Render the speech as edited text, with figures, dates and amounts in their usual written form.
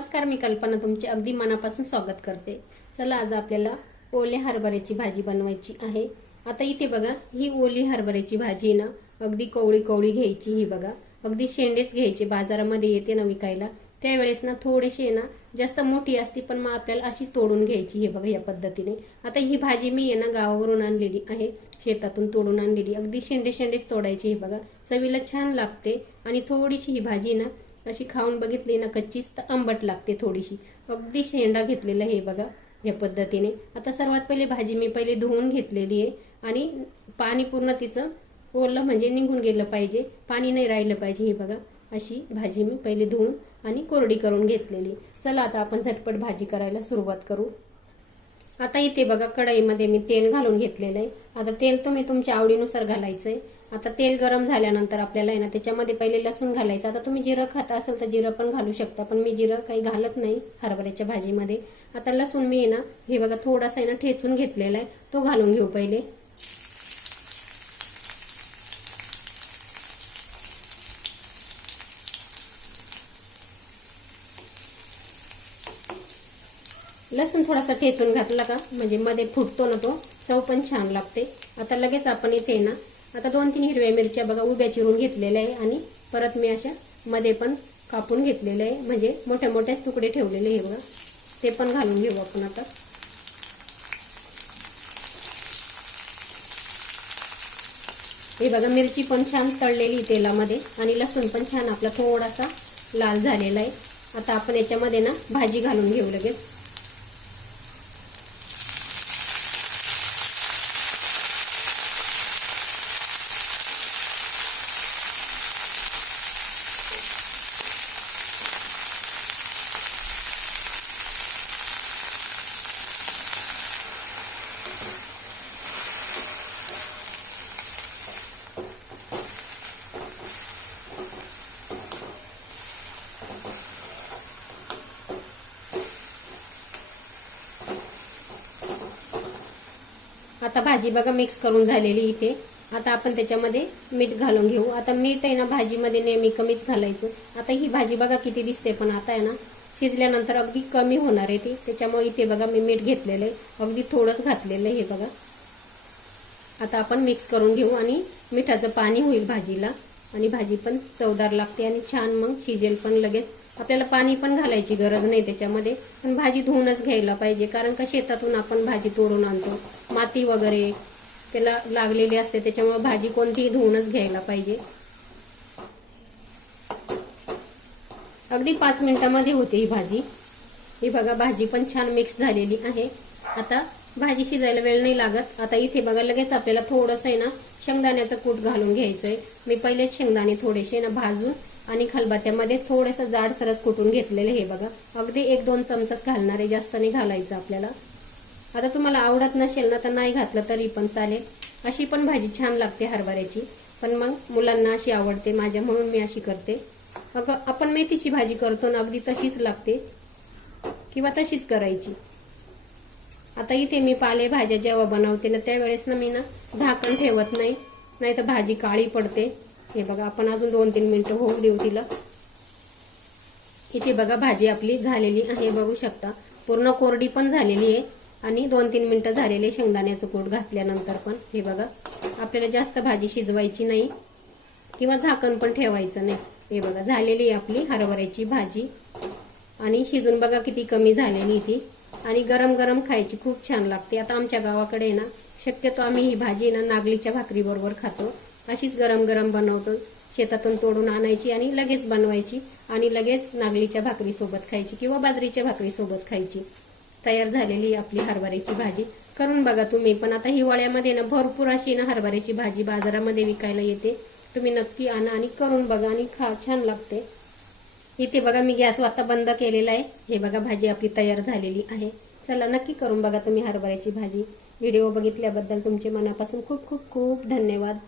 नमस्कार, मी कल्पना तुमचे अगदी मनापासून स्वागत करते। चला आज आपल्याला ओल्या हरभऱ्याची भाजी बनवायची आहे। आता इथे बघा, ही ओली हरभऱ्याची भाजी ना अगदी कवळी कवळी घ्यायची। ही बघा, अगदी शेंडेच घ्यायचे, बाजारामध्ये येते ना विकायला त्यावेळेस ना थोडेसे ना जास्त मोठी असती, पण मग आपल्याला अशी तोडून घ्यायची। हे बघा या पद्धतीने। आता ही भाजी मी ना गावावरून आणलेली आहे, शेतातून तोडून आणलेली, अगदी शेंडे शेंडेच तोडायची। हे बघा, चवीला छान लागते आणि थोडीशी ही भाजी ना अशी खाऊन बघितली ना कच्चीच तर आंबट लागते थोडीशी। अगदी शेंडा घेतलेला हे बघा या पद्धतीने। आता सर्वात पहिले भाजी मी पहिले धुवून घेतलेली आहे आणि पाणी पूर्ण तिचं ओलं म्हणजे निघून गेलं पाहिजे, पाणी नाही राहिलं पाहिजे। हे बघा, अशी भाजी मी पहिले धुवून आणि कोरडी करून घेतलेली। चला आता आपण झटपट भाजी करायला सुरुवात करू। आता इथे बघा, कढईमध्ये मी तेल घालून घेतलेलं आहे। आता तेल तुम्ही तुमच्या आवडीनुसार घालायचंय। आता तेल गरम झाल्यानंतर आपल्याला आहे ना त्याच्यामध्ये पहिले लसूण घालायचं। आता तुम्ही जिरं खाता असेल तर जिरं पण घालू शकता, पण मी जिरं काही घालत नाही हरभऱ्याच्या भाजीमध्ये। आता लसूण मी आहे ना हे बघा थोडासा आहे ना ठेचून घेतलेला आहे, तो घालून घेऊ पहिले। लसूण थोडासा ठेचून घातला का म्हणजे मध्ये फुटतो ना तो, चव पण छान लागते। आता लगेच आपण इथे ना आता 2-3 हिरव्या मिरच्या बघा उभ्या चिरून घेतलेल्या आहे आणि परत मी अशा मध्ये पण कापून घेतलेले आहे, म्हणजे मोठे मोठे तुकडे ठेवलेले हे बघा, ते पण घालून घेऊ आपण आता। हे बघा, मिरची पण छान तळलेली तेलामध्ये आणि लसूण पण छान आपला थोडासा लाल झालेला आहे। आता आपण याच्यामध्ये ना भाजी घालून घेऊ लगेच। आता भाजी बघा मिक्स करून झालेली इथे। आता आपण त्याच्यामध्ये मीठ घालून घेऊ। आता मीठ आहे ना भाजीमध्ये नेहमी कमीच घालायचं। आता ही भाजी बघा किती दिसते, पण आता आहे ना शिजल्यानंतर अगदी कमी होणार आहे ती, त्याच्यामुळे इथे बघा मी मीठ घेतलेलं आहे, अगदी थोडंच घातलेलं आहे हे बघा। आता आपण मिक्स करून घेऊ आणि मिठाचं पाणी होईल भाजीला आणि भाजी पण चवदार लागते आणि छान मग शिजेल पण लगेच। आपल्याला पाणी पण घालायची गरज नाही त्याच्यामध्ये, पण भाजी धुवूनच घ्यायला पाहिजे, कारण का शेतातून आपण भाजी तोडून आणतो, माती वगैरे त्याला लागलेली असते, त्याच्यामुळे भाजी कोणतीही धुवूनच घ्यायला पाहिजे। अगदी 5 मिनिटांमध्ये होते ही भाजी। ही बघा भाजी पण छान मिक्स झालेली आहे। आता भाजी शिजायला वेळ नाही लागत। आता इथे बघा लगेच आपल्याला थोडंसं आहे ना शेंगदाण्याचं कूट घालून घ्यायचंय। मी पहिलेच शेंगदाणे थोडेसे ना भाजून आणि खलबत्त्यामध्ये थोडंसं जाडसरच कुटून घेतलेले हे बघा, अगदी 1-2 चमचाच घालणार आहे, जास्त नाही घालायचं आपल्याला। आता तुम्हाला आवडत नसेल ना तर नाही घातलं तरी पण चालेल, अशी पण भाजी छान लागते हरभऱ्याची, पण मग मुलांना अशी आवडते माझ्या, म्हणून मी अशी करते। अगं आपण मेथीची भाजी करतो ना अगदी तशीच लागते किंवा तशीच करायची। आता इथे मी पालेभाज्या जेव्हा बनवते ना त्यावेळेस ना मी ना झाकण ठेवत नाही, नाही तर भाजी काळी पडते। हे बघा, आपण अजून 2-3 मिनिटं होऊ देऊ तिला। इथे बघा भाजी आपली झालेली आहे, बघू शकता पूर्ण कोरडी पण झालेली आहे आणि 2-3 मिनिटं झालेले शेंगदाण्याचं कूट घातल्यानंतर पण। हे बघा, आपल्याला जास्त भाजी शिजवायची नाही किंवा झाकण पण ठेवायचं नाही। हे बघा झालेली आहे आपली हरभऱ्याची भाजी आणि शिजून बघा किती कमी झालेली ती, आणि गरम गरम खायची खूप छान लागते। आता आमच्या गावाकडे ना शक्यतो आम्ही ही भाजी ना नागलीच्या भाकरी बरोबर खातो, अशीच गरम गरम बनवतो, शेतातून तोडून आणायची आणि लगेच बनवायची आणि लगेच नागलीच्या भाकरी सोबत खायची किंवा बाजरीच्या भाकरी सोबत खायची। तयार झालेली आपली हरभऱ्याची भाजी, करून बघा तुम्ही पण। आता हिवाळ्यामध्ये ना भरपूर अशी ना हरभऱ्याची भाजी बाजारामध्ये विकायला येते, तुम्ही नक्की आणा आणि करून बघा आणि खा, छान लागते। इथे बघा मी गॅस आता बंद केलेला आहे। हे बघा भाजी आपली तयार झालेली आहे। चला नक्की करून बघा तुम्ही हरभऱ्याची भाजी। व्हिडिओ बघितल्याबद्दल तुमचे मनापासून खूप खूप खूप धन्यवाद।